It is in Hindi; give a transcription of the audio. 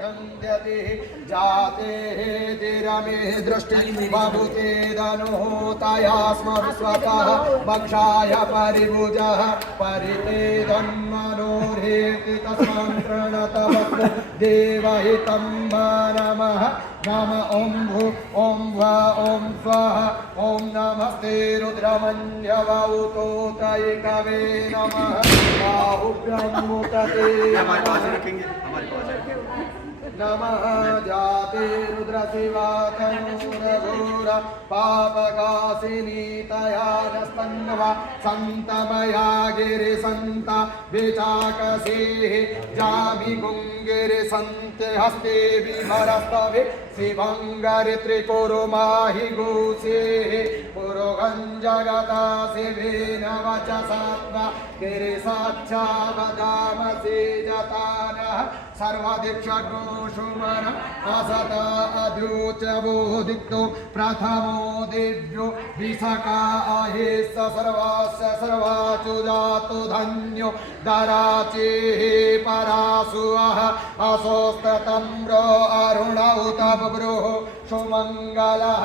गन्ध्यति जाते तिरमे दृष्टि बभूतेदनुतया स्म स्वतः भक्षाय परिभुजः परितेदन्मनोरेति तस्मान् प्रणतवस्तु देवहितं नमः नम ॐ भू ॐ वा ॐ स्वाहा ॐ नमस्ते रुद्रमन्यवौतोतये कवे नमः बाहुभ्यं मुतते नमः जाते रुद्रशिवा तनूरघोर पापकासिनीतया नस्तन्वा सन्तमया गिरिसन्त विचाकसेः जामि गुङ्गिरिसन्ते हस्ते विभरस्तवे शिवङ्गरि त्रिपुरुमाहि गोसेः पुरुगञ्जगता शिवेन वचसात्वा गिरिसाक्षा वदामसि जतानः सर्वदीक्षगोषुमन असत अद्योचबोधिक्तो प्रथमो दिव्यो विसका अहेस सर्वस्य सर्वाचु जातु धन्यो दराचेः परासुवः असोस्ततम्रो अरुणौ तब्रुः सुमङ्गलः